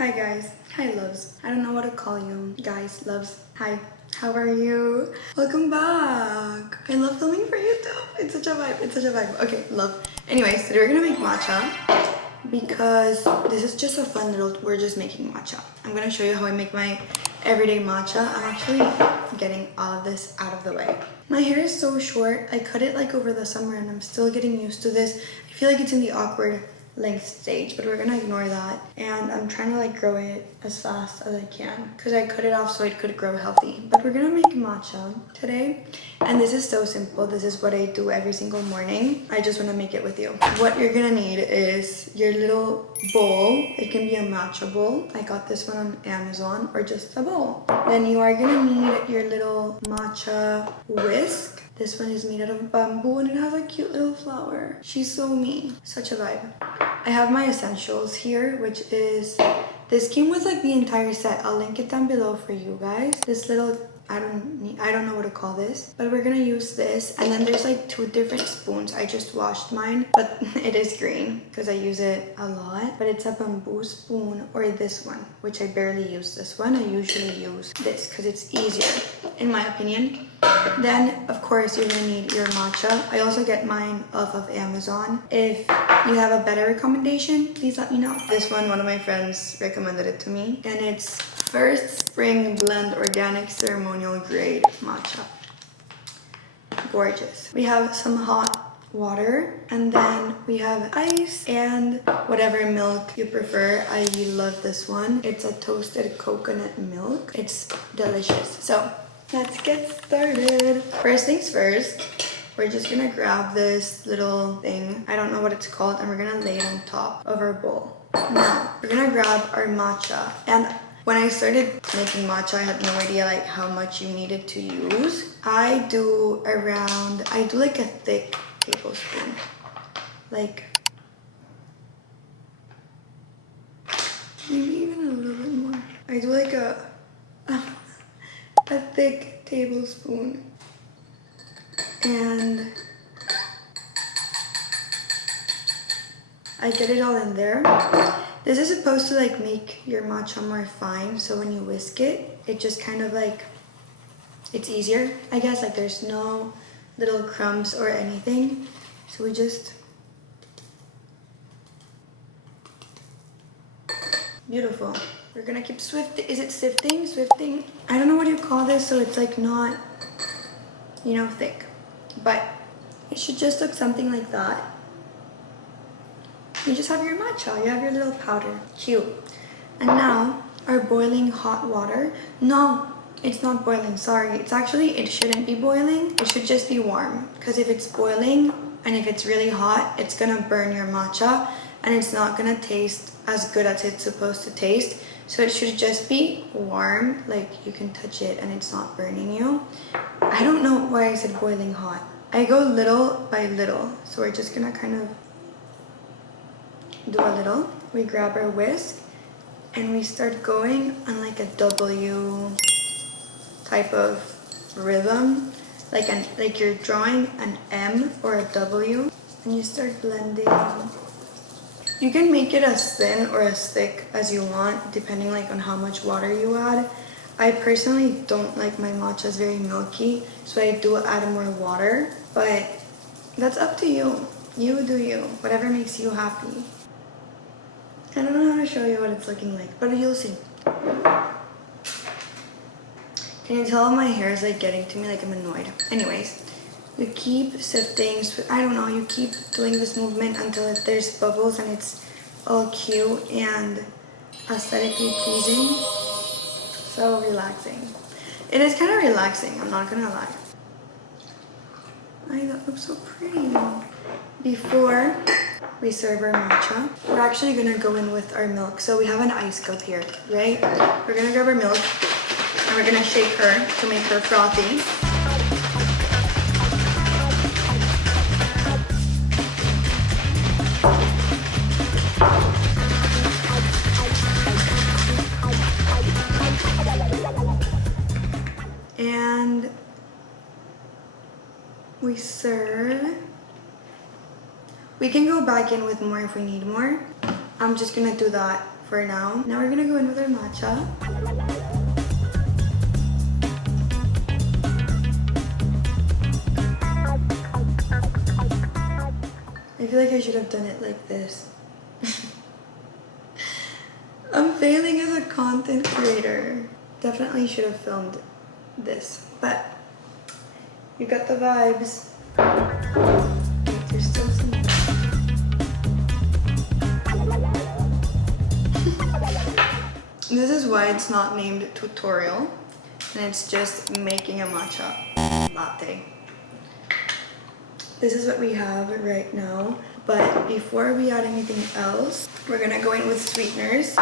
Hi guys, hi loves. I don't know what to call you. Guys, loves, hi. How are you? Welcome back. I love filming for YouTube. It's such a vibe, it's such a vibe. Okay, love. Anyways, today we're gonna make matcha because this is just a fun little, we're just making matcha. I'm gonna show you how I make my everyday matcha. I'm actually getting all of this out of the way. My hair is so short. I cut it like over the summer and I'm still getting used to this. I feel like it's in the awkward length stage, but we're gonna ignore that, and I'm trying to like grow it as fast as I can because I cut it off so it could grow healthy. But we're gonna make matcha today, and this is so simple. This is what I do every single morning. I just want to make it with you. What you're gonna need is your little bowl. It can be a matcha bowl. I got this one on Amazon, or just a bowl. Then you are gonna need your little matcha whisk. This one is made out of bamboo and it has a cute little flower. She's so me. Such a vibe. I have my essentials here, which is, this came with like the entire set. I'll link it down below for you guys. This little, I don't know what to call this, but we're gonna use this. And then there's like 2 different spoons. I just washed mine, but it is green because I use it a lot. But it's a bamboo spoon, or this one, which I barely use this one. I usually use this because it's easier, in my opinion. Then, of course, you're gonna need your matcha. I also get mine off of Amazon. If you have a better recommendation, please let me know. This one of my friends recommended it to me, and it's First Spring Blend Organic Ceremonial Grade Matcha. Gorgeous. We have some hot water, and then we have ice and whatever milk you prefer. I love this one. It's a toasted coconut milk. It's delicious. So let's get started. First things first, we're just gonna grab this little thing. I don't know what it's called, and we're gonna lay it on top of our bowl. Now, we're gonna grab our matcha. And when I started making matcha, I had no idea like how much you needed to use. I do like a thick tablespoon. Like, maybe even a little bit more. I do like a thick tablespoon, and I get it all in there. This is supposed to like make your matcha more fine, so when you whisk it, it just kind of like, it's easier, I guess. Like there's no little crumbs or anything. So we just, beautiful. We're gonna keep sifting? I don't know what you call this, so it's like not, you know, thick. But it should just look something like that. You just have your matcha, you have your little powder. Cute. And now, our boiling hot water. No, it's not boiling, sorry. It shouldn't be boiling. It should just be warm. Because if it's boiling and if it's really hot, it's gonna burn your matcha and it's not gonna taste as good as it's supposed to taste. So it should just be warm, like you can touch it and it's not burning you. I don't know why I said boiling hot. I go little by little. So we're just gonna kind of do a little. We grab our whisk and we start going on like a W type of rhythm. Like you're drawing an M or a W and you start blending. You can make it as thin or as thick as you want, depending like on how much water you add. I personally don't like my matchas very milky, so I do add more water, but that's up to you. You do you, whatever makes you happy. I don't know how to show you what it's looking like, but you'll see. Can you tell my hair is like getting to me, like I'm annoyed? Anyways. You keep sifting, I don't know, you keep doing this movement until there's bubbles and it's all cute and aesthetically pleasing. So relaxing. It is kind of relaxing, I'm not gonna lie. That looks so pretty. Before we serve our matcha, we're actually gonna go in with our milk. So we have an ice cup here, right? We're gonna grab our milk and we're gonna shake her to make her frothy. And we serve. We can go back in with more if we need more. I'm just gonna do that for now. Now we're gonna go in with our matcha. I feel like I should have done it like this. I'm failing as a content creator. Definitely should have filmed this, but you got the vibes. Wait, there's still some. This is why it's not named tutorial, and it's just making a matcha latte. This is what we have right now, but before we add anything else, we're gonna go in with sweeteners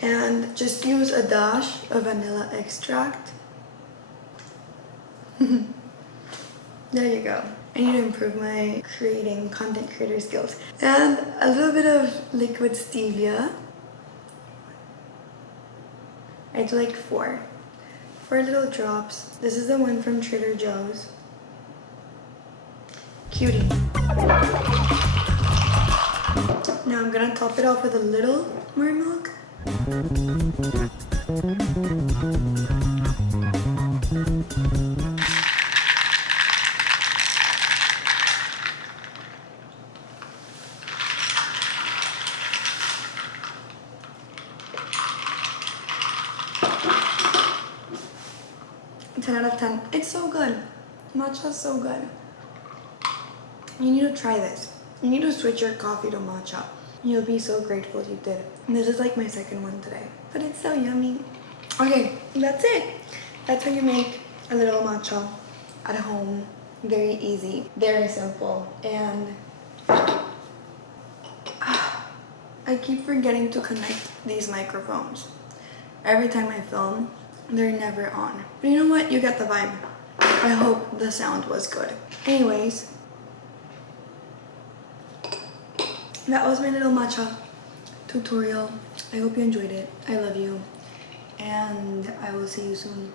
and just use a dash of vanilla extract. There you go. I need to improve my content creator skills. And a little bit of liquid stevia. I do like four little drops. This is the one from Trader Joe's. Cutie. Now I'm gonna top it off with a little more milk. 10 out of 10. It's so good. Matcha is so good. You need to try this. You need to switch your coffee to matcha. You'll be so grateful you did. And this is like my second one today. But it's so yummy. Okay, that's it. That's how you make a little matcha at home. Very easy, very simple. And I keep forgetting to connect these microphones. Every time I film, they're never on. But you know what? You get the vibe. I hope the sound was good. Anyways, that was my little matcha tutorial. I hope you enjoyed it. I love you. And I will see you soon.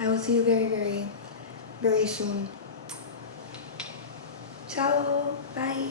I will see you very, very, very soon. Ciao. Bye.